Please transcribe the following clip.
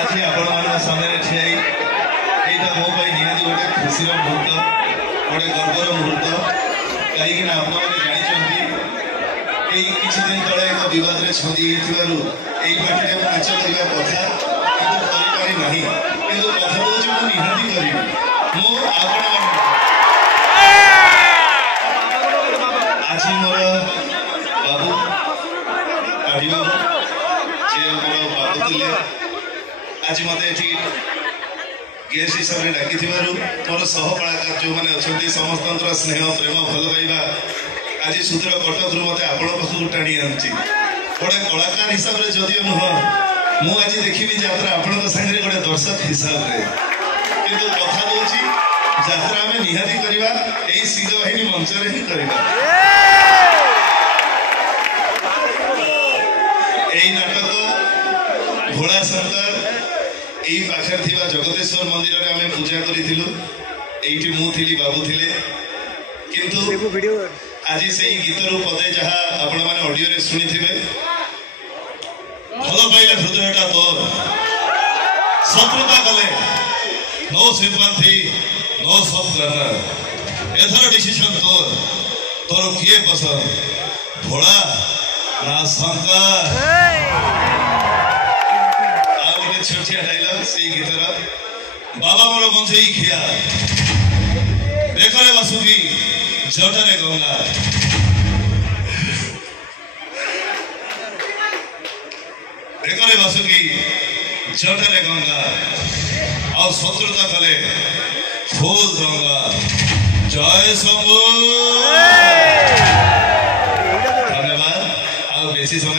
आज आपण सामने ठियाई यहाँ मो निहाती गोटे खुशी मुहूर्त गोटे गर्वर मुहूर्त कहीं आपने किसी दिन तले एक बद में छंदी यही पार्टी नाच करने कथा कि ना कि कथा दूसरी निहाती करी आज मोर बाबू काढ़ जे मोर बाबू थे आज मत गेस्ट हिसाब से डाकी मोर सह कलाकार जो मैंने अच्छा समस्त स्नेह प्रेम भल पाइबा आज सुदूर कटक मत आपण पाखक टाणी आनुची गोटे कलाकार हिसाब से जदिव नुह मुझे देखी यात्रा आपण सागर गोटे दर्शक हिसाब से कि कथा दूसरी यात्रा आम निहाती करवा यही सिंहवाहिनी मंच ही करवा यही नाटक भोला शंकर यही पाखे थी जगतेश्वर मंदिर में आम पूजा करूँ मुझे बाबू थे किंतु आज से गीतर पदे जहाँ आपण मैंने ऑडियो शुणी थे भल पाइले हृदयटा तोर शत्रुता कले नो सिंपैथी नो सब करना एथर डिसीजन तोर तोर किए पसंद भोला ना शंकर छोटिया डायलॉग से गीतर बाबा मोर बंधे खिया देखले बासुकी जटरे गंगा देखले बासुकी जटरे गंगा और शत्रुता कले फूल रंगा जय शंभू धन्यवाद। बेसी समय